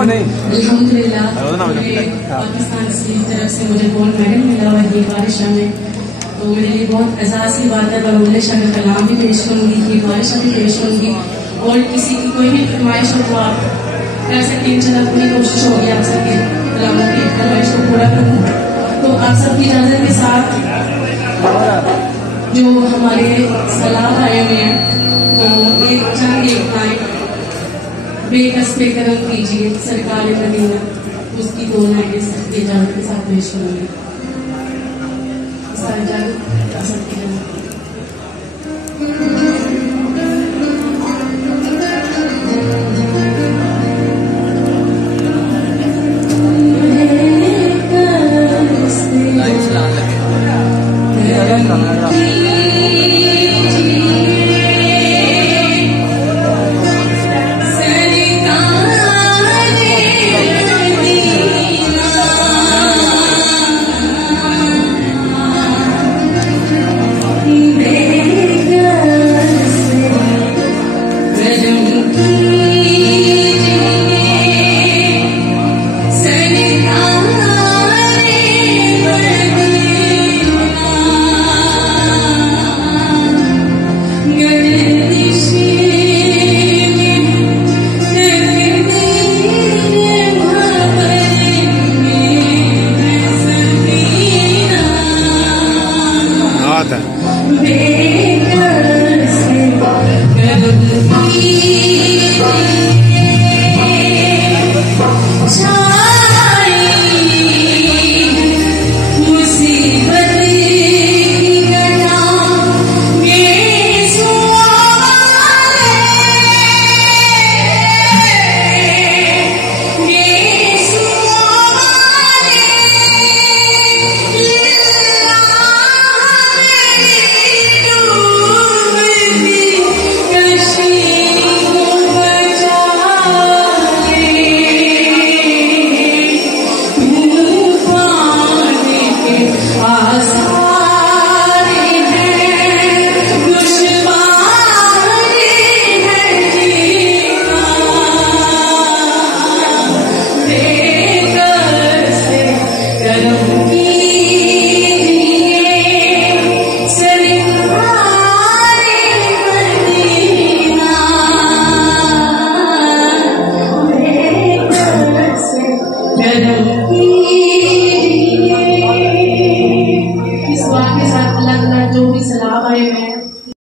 अल्हम्दुलिल्लाह पाकिस्तान की तरफ से मुझे गोल्ड मेडल मिला हुआ है बारिशा में, तो मेरे लिए बहुत एजाज की बात है। मैं उन्हें शाह कलाम भी पेश करूँगी, ये बारिशा भी पेश करूँगी, और किसी की कोई भी फरमाइश हो तो आप कर सकते हैं। इंशाल्लाह पूरी कोशिश होगी आप सबके कलामों की फरमाइश को पूरा करूँ। तो आप सबकी इजाजत के साथ जो हमारे सलाह आए हुए हैं तो एक चंद एक लाइन बेकस पे करम कीजिए सरकार मदीना, उसकी दो लाइनें इजाजत के साथ पेश करूंगी। है।